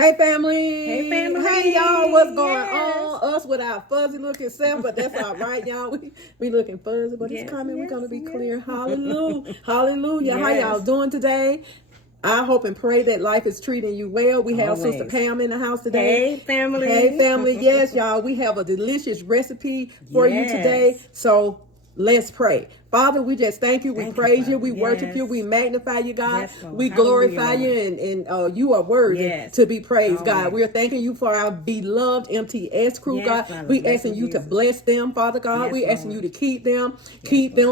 Hey family. Hey family. Hey y'all, what's going on? Us with our fuzzy looking self, but that's all right, y'all. We looking fuzzy, but it's coming. We're gonna be clear. Hallelujah. Hallelujah. How y'all doing today? I hope and pray that life is treating you well. We have Sister Pam in the house today. Hey family. Hey family. Yes, y'all. We have a delicious recipe for you today. So let's pray. Father, we just thank you. We praise you. We worship you. We magnify you, God. We glorify you, and you are worthy to be praised, God. We're thanking you for our beloved MTS crew, God. We asking you to bless them, Father God. We asking you to keep them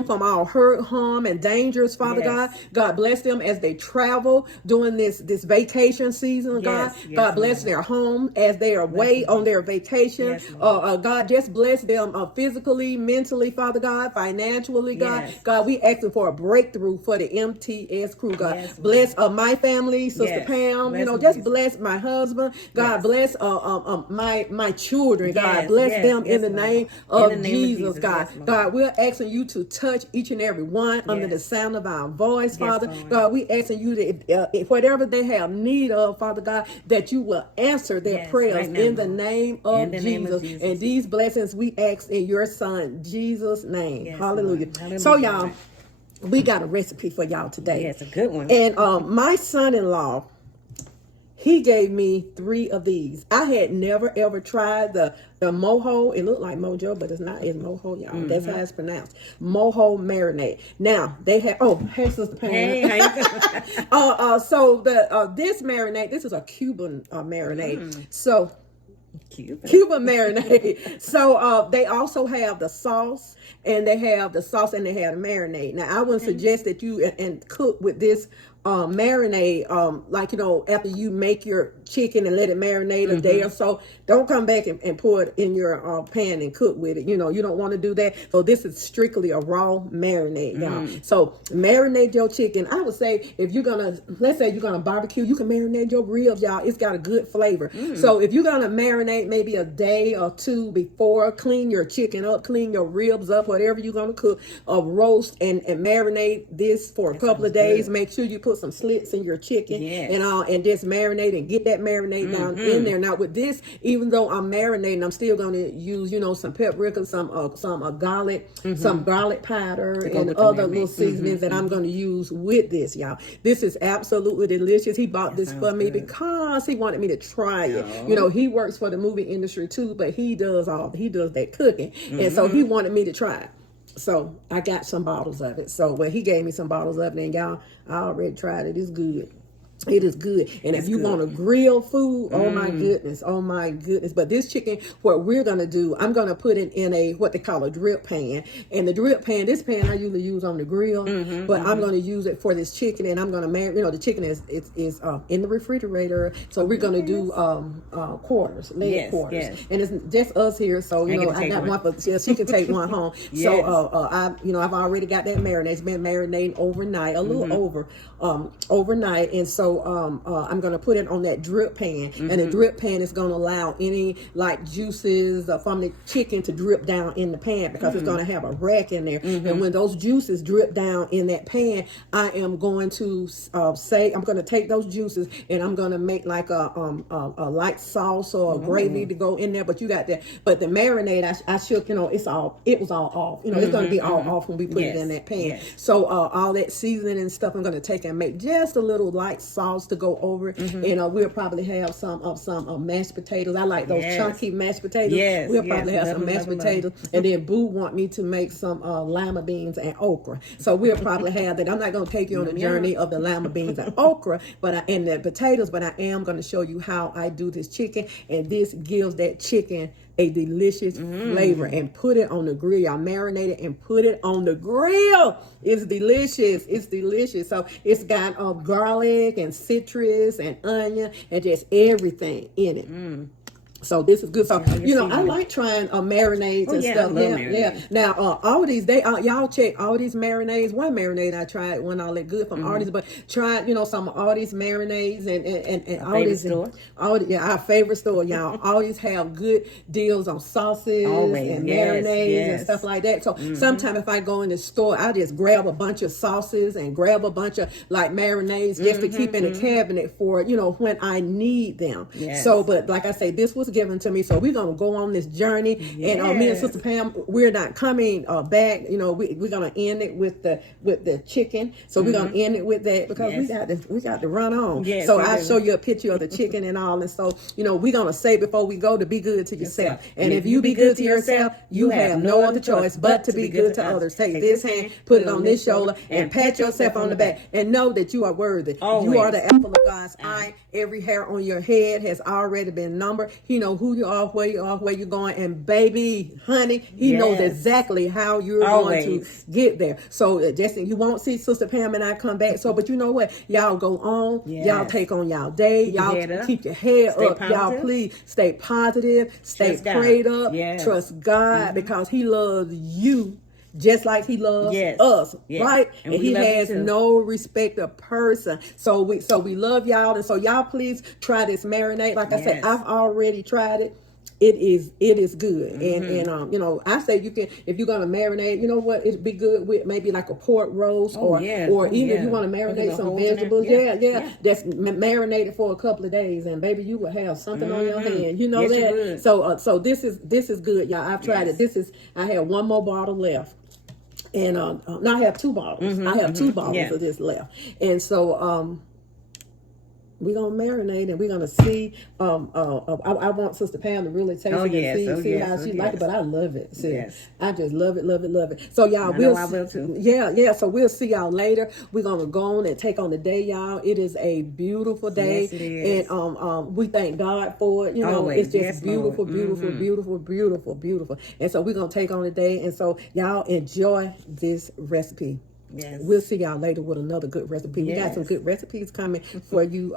from all hurt, harm, and dangers, Father God. God bless them as they travel during this vacation season, God. God bless their home as they are away on their vacation. God, just bless them physically, mentally, Father God, financially, God. God, we asking for a breakthrough for the MTS crew, God. Bless my family, Sister Pam, just bless my husband. God, bless my children, God. Bless them in the name of Jesus, God. God, we're asking you to touch each and every one under the sound of our voice, Father. God, we asking you to, whatever they have need of, Father God, that you will answer their prayers in the name of Jesus. And these blessings we ask in your son, Jesus' name. Hallelujah. So y'all, we got a recipe for y'all today. Yes, a good one. And my son-in-law, he gave me 3 of these. I had never ever tried the Mojo. It looked like Mojo, but it's not. It's Mojo, y'all. That's how it's pronounced. Mojo marinade. Now they have. Oh, hey, Sister Pam. Hey, how you doing? So this marinade. This is a Cuban marinade. So. Cuban marinade. So they also have the sauce, and they have the marinade. Now I would suggest that you and cook with this marinade, like after you make your chicken and let it marinate a day or so. Don't come back and pour it in your pan and cook with it. You don't want to do that. So this is strictly a raw marinade, y'all. So marinate your chicken. I would say if you're gonna, let's say you're gonna barbecue, you can marinate your ribs, y'all. It's got a good flavor. So if you're gonna marinate maybe a day or 2 before, clean your chicken up, clean your ribs up, whatever you're gonna cook, roast and marinate this for a couple of days. Make sure you put some slits in your chicken and just marinate and get that marinade down in there. Now with this, even though I'm marinating, I'm still going to use some paprika, some garlic, some garlic powder, and other little seasonings that I'm going to use with this, y'all. This is absolutely delicious. He bought this for me because he wanted me to try it. He works for the movie industry too, but he does that cooking, and so he wanted me to try it. So I got some bottles of it. So when he gave me some bottles of it, and y'all, I already tried it. It's good. It is good. And if you want to grill food, oh my goodness. But this chicken, what we're going to do, I'm going to put it in a, what they call a drip pan. And the drip pan, this pan I usually use on the grill, but I'm going to use it for this chicken. And I'm going to marinate, the chicken is in the refrigerator. So we're going to do quarters, leg quarters. And it's just us here. So, I got one for, she can take one home. So, I've already got that marinade. It's been marinating overnight, a little overnight. And so I'm going to put it on that drip pan, and the drip pan is going to allow any juices from the chicken to drip down in the pan, because it's going to have a rack in there. And when those juices drip down in that pan, I am going to I'm going to take those juices and I'm going to make like a light sauce or a gravy to go in there. But you got that. But the marinade, I shook, it was all off. It's going to be all off when we put it in that pan. So all that seasoning and stuff, I'm going to take and make just a little light sauce to go over it. And we'll probably have some mashed potatoes. I like those chunky mashed potatoes. We'll probably have some mashed potatoes. And then Boo want me to make some lima beans and okra. So we'll probably have that. I'm not going to take you on the journey of the lima beans and okra, and the potatoes, but I am going to show you how I do this chicken. And this gives that chicken a delicious flavor. And put it on the grill. Y'all marinate it and put it on the grill. It's delicious. It's delicious. So it's got garlic and citrus and onion and just everything in it. So this is good. So you know, I seasoning. like trying marinades and yeah, I stuff. love Yeah, marinades. Now Aldi's, they y'all check Aldi's marinades. One marinade I tried when all that good from Aldi's, but tried, you know, some Aldi's marinades and My favorite Aldi's and store. Aldi, yeah, our favorite store, y'all. Aldi's have good deals on sauces Always, and yes, marinades and yes. stuff like that. So sometimes if I go in the store, I just grab a bunch of sauces and grab a bunch of like marinades just to keep in the cabinet for, you know, when I need them. Yes. So, but like I say, this was given to me, so we're gonna go on this journey. And me and Yes. Sister Pam, we're not coming back. You know, we're gonna end it with the chicken. So we're gonna end it with that because we got to run on. Yes, so we I'll do. show you a picture of the chicken and all. And so, you know, we're gonna say before we go to be good to yourself. And if you be good to yourself, you have no other choice but to be good to others. Take this hand, put it on this shoulder, and pat yourself on the back, and know that you are worthy. Always. You are the apple of God's eye. Every hair on your head has already been numbered. He know who you are, where you're going, and baby, honey, he knows exactly how you're going to get there. So just you won't see Sister Pam and I come back. So, but you know what? Y'all go on. Y'all take on y'all day. Y'all keep your head up. Positive. Y'all please stay positive. Stay Trust prayed God. up. Yes. Trust God because He loves you just like He loves us, right? And He has no respect of person. So we love y'all, and so y'all please try this marinade. Like I said, I've already tried it. It is good, and you know, I say you can, if you're gonna marinate, you know what, it'd be good with maybe like a pork roast or even if you want to marinate some vegetables, that's marinated for a couple of days, and baby, you will have something on your hand, you know that. So this is good, y'all. I've tried it. I have one more bottle left. And now I have two bottles. I have two bottles of this left, and so we're gonna marinate and we're gonna see. I want Sister Pam to really taste it and see how she like it. But I love it. See, I just love it. So y'all, I will too. Yeah. So we'll see y'all later. We're gonna go on and take on the day, y'all. It is a beautiful day, yes, it is. And we thank God for it. You know, Always. it's just beautiful, beautiful. And so we're gonna take on the day, and so y'all enjoy this recipe. Yes. We'll see y'all later with another good recipe. We got some good recipes coming for you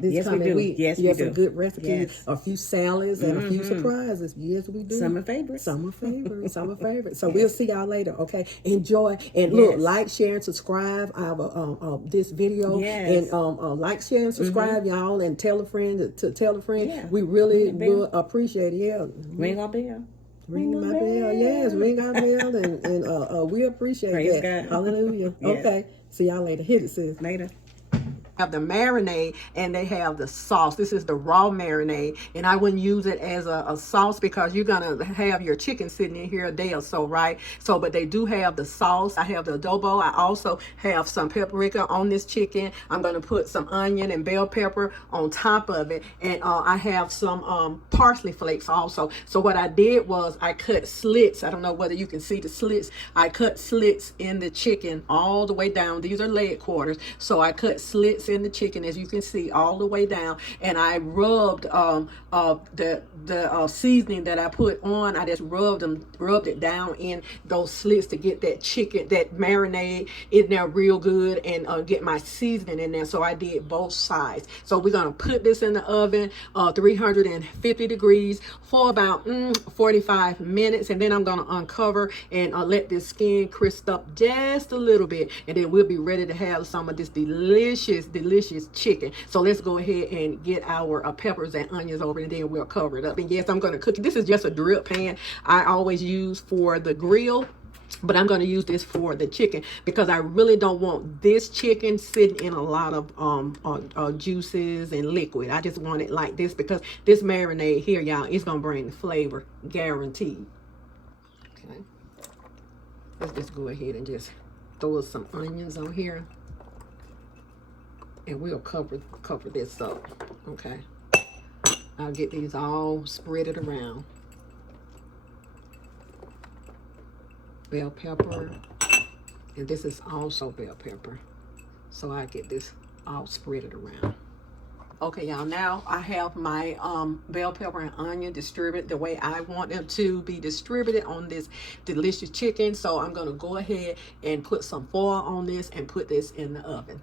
this coming week. Yes, we do. Some good recipes, a few salads, and a few surprises. Yes, we do. Summer favorites. So we'll see y'all later, okay? Enjoy. And look, like, share, and subscribe our this video. And like, share, and subscribe, y'all, and tell a friend to tell a friend. Yeah. We really will appreciate it. Yeah. Ring our bell. Ring my bell, yes, ring our bell, and we appreciate Praise that. God. Hallelujah. Yes. Okay, see y'all later. Hit it, sis. Later. Have the marinade and they have the sauce. This is the raw marinade, and I wouldn't use it as a sauce because you're gonna have your chicken sitting in here a day or so, right? So, but they do have the sauce. I have the adobo. I also have some paprika on this chicken. I'm gonna put some onion and bell pepper on top of it, and I have some parsley flakes also. So what I did was I cut slits. I don't know whether you can see the slits. I cut slits in the chicken all the way down. These are leg quarters, so I cut slits in the chicken, as you can see, all the way down, and I rubbed the seasoning that I put on. I just rubbed it down in those slits to get that chicken, that marinade in there real good, and get my seasoning in there. So I did both sides. So we're gonna put this in the oven, 350 degrees for about 45 minutes, and then I'm gonna uncover and let this skin crisp up just a little bit, and then we'll be ready to have some of this delicious chicken. So let's go ahead and get our peppers and onions over, and then we'll cover it up. And yes, I'm going to cook. This is just a drip pan I always use for the grill, but I'm going to use this for the chicken because I really don't want this chicken sitting in a lot of juices and liquid. I just want it like this because this marinade here, y'all, it's going to bring the flavor, guaranteed. Okay, let's just go ahead and just throw some onions on here. And we'll cover this up, okay? I'll get these all spread it around. Bell pepper, and this is also bell pepper. So I get this all spread it around. Okay, y'all, now I have my bell pepper and onion distributed the way I want them to be distributed on this delicious chicken. So I'm gonna go ahead and put some foil on this and put this in the oven.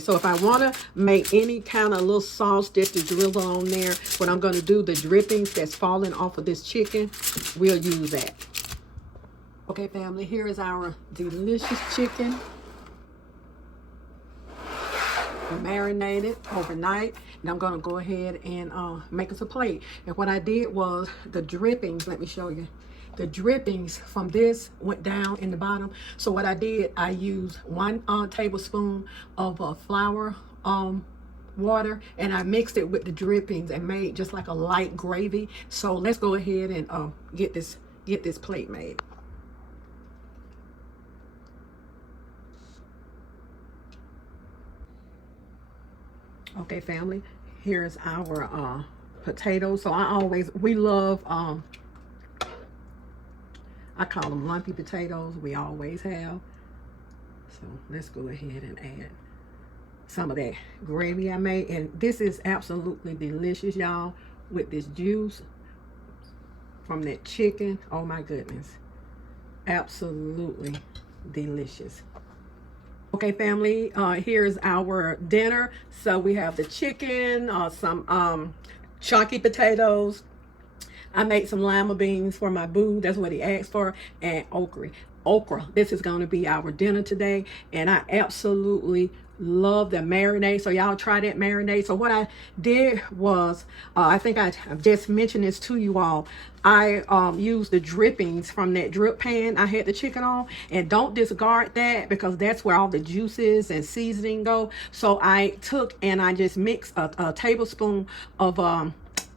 So if I want to make any kind of little sauce just to drizzle on there, what I'm going to do, the drippings that's falling off of this chicken, we'll use that. Okay, family, here is our delicious chicken. Marinated overnight, and I'm going to go ahead and make us a plate. And what I did was the drippings, let me show you. The drippings from this went down in the bottom. So what I did, I used 1 tablespoon of flour water, and I mixed it with the drippings and made just like a light gravy. So let's go ahead and get this plate made. Okay, family, here's our potatoes. So we love I call them lumpy potatoes. We always have. So let's go ahead and add some of that gravy I made. And this is absolutely delicious, y'all, with this juice from that chicken. Oh my goodness. Absolutely delicious. Okay, family, here's our dinner. So we have the chicken, some chunky potatoes. I made some lima beans for my boo. That's what he asked for. And okra. This is going to be our dinner today. And I absolutely love the marinade. So y'all try that marinade. So what I did was, I think I've just mentioned this to you all. I used the drippings from that drip pan I had the chicken on. And don't discard that, because that's where all the juices and seasoning go. So I took and I just mixed a tablespoon of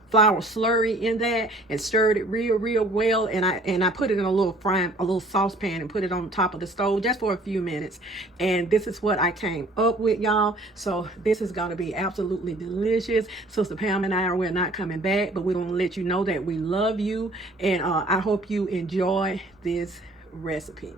flour slurry in that and stirred it real well, and I put it in a little saucepan and put it on top of the stove just for a few minutes. And this is what I came up with, y'all. So this is going to be absolutely delicious. Sister Pam and we're not coming back, but we want to let you know that we love you, and I hope you enjoy this recipe.